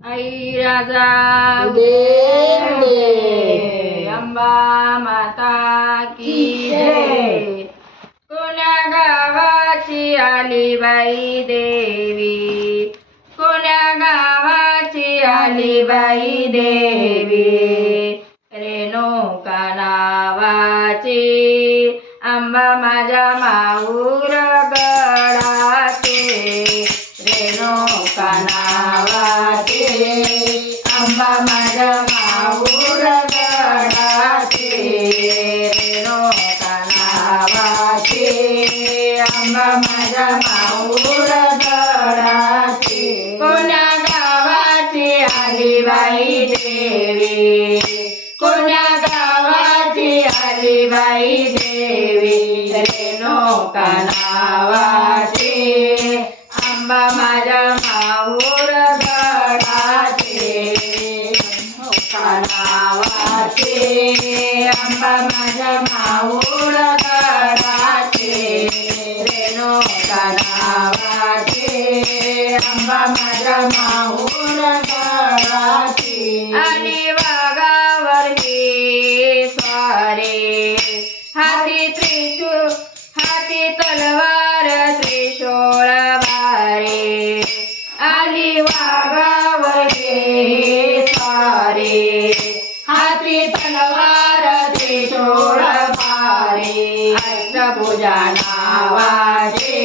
आई राजा दे अंबा माता की जय. कोण्या गावाची आली बाई देवी, कोण्या गावाची आली बाई देवी, रेणुका नावाची अंबा माझ्या माऊर गडाची, रेणुका नावाची अंबा माझ्या माऊर गडाची, रेणुका नावाची अंबा माझ्या माऊर गडाची. कोण्या गावाची आली बाई देवी, कोण्या गावाची आली बाई देवी, रेणुका नावाची अंबा माझ्या माऊर गडाची, रेणुका नावाची अंबा माझ्या माऊर गडाची, रेणुका नावाची अंबा माझ्या माऊर गडाची. आणि वाघावर ही स्वारी, हाती त्रिशूळ हाती तलवार त्रिशूळ वारे, आली वाघावर ही स्वारी, हाती तलवार त्रिशूळ वारे, अष्टभुजा नावाचे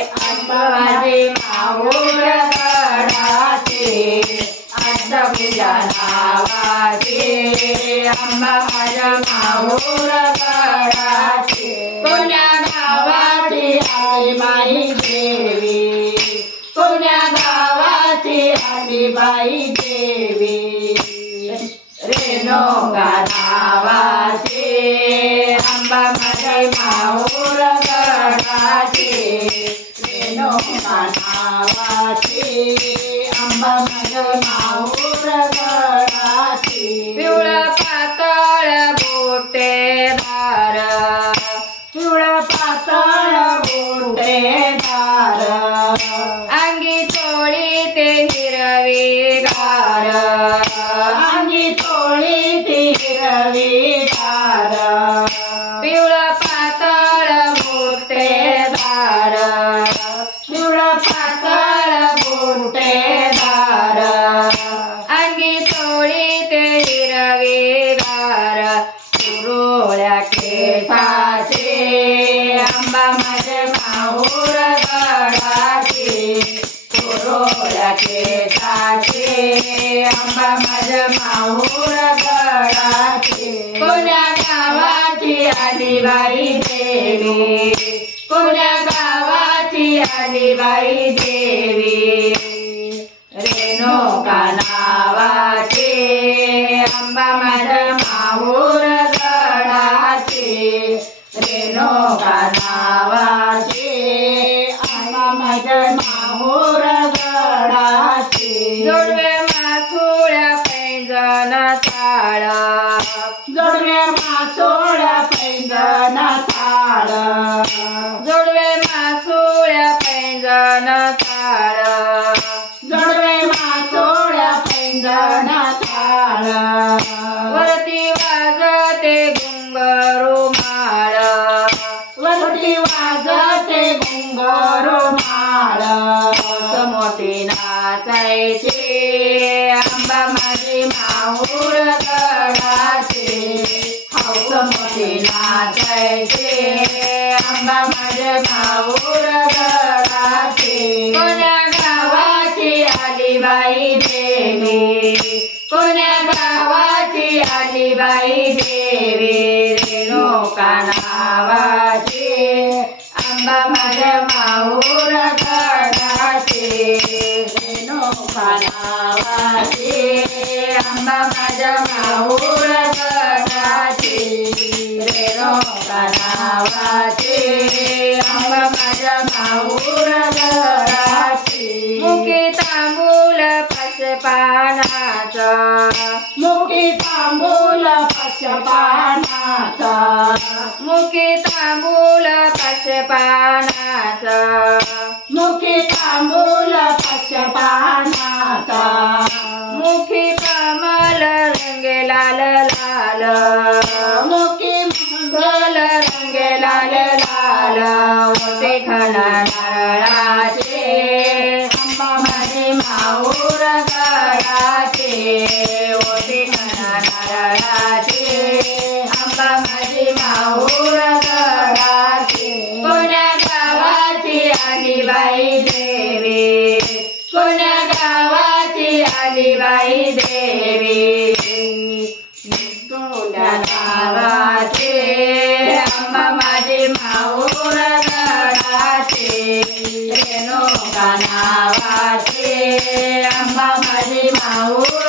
अंबा माझी माऊर गडाची, अष्टभुजा नावाची अंबा माझ्या माऊर गडाची. कोण्या गावाची आली बाई देवी, कोण्या गावाची आली बाई देवी, रेणुका नावाची अंबा माझ्या माऊर गडाची, रेणुका नावाची अंबा माझ्या माऊर गडाची. पिवळा पातळ गोटेदार, पिवळा पातळ गोटेदार, अंगी चोळी ते हिरवी गार, अंगी चोळी ते हिरवी गार, पिवळा पातळ गोटेदार, पिवळा पातळ गोटेदार, अंगी चोळी ते हिरवी गार, कुरोळ्या केसाचे अंबा माझ्या माऊर गडाची, कुरोळ्या केसाचे अंबा माझ्या माऊर गडाची. कोण्या गावाची आली बाई देवी, कोण्या गावाची आली बाई देवी, रेणुका नावाची अंबा माझ्या माऊर गडाची, रेणुका नावाची अंबा माझ्या माऊर गडाची. जोडवे मासोळ्या पैंजण ताळ, जोडवे मासोळ्या पैंजण ताळ, जोडवे मासोळ्या पैंजण ताळ, जोडवे मासोळ्या पैंजण ताळ, वरती वाजते घुंगरू माळ, वरती वाजते घुंगरू माळ, मोठी नाचायची अंबा माझी माऊर गडाची, हौस मोठी नाचायची अंबा माझ्या माऊर गडाची. कोण्या गावाची आली बाई देवी, कोण्या गावाची आली बाई देवी, रेणुका नावाची अंबा माझ्या माऊर गडाची, रेणुका नावाची अंबा माझ्या माऊर गडाची, रेणुका नावाची अंबा माझ्या माऊर गडाची. मुखी तांबूल पशपानाचा, मुखी तांबूल पशपानाचा, मुखी तांबूल पशपानाचा, मुखी तांबूल पशपानाचा, मुखी मंगल रंगे लाल लाल ओटे खणाचे अंबा माझी माऊर गडाचे ओटे खणाचे अंबा माझी माऊर गडाचे कोण्या गावाची आली बाई देवी कोण्या गावाची आली बाई देवी कोण्या गावाचे अंबा माझी माऊर गडाचे रेणुका नावाचे अंबा माझी माऊर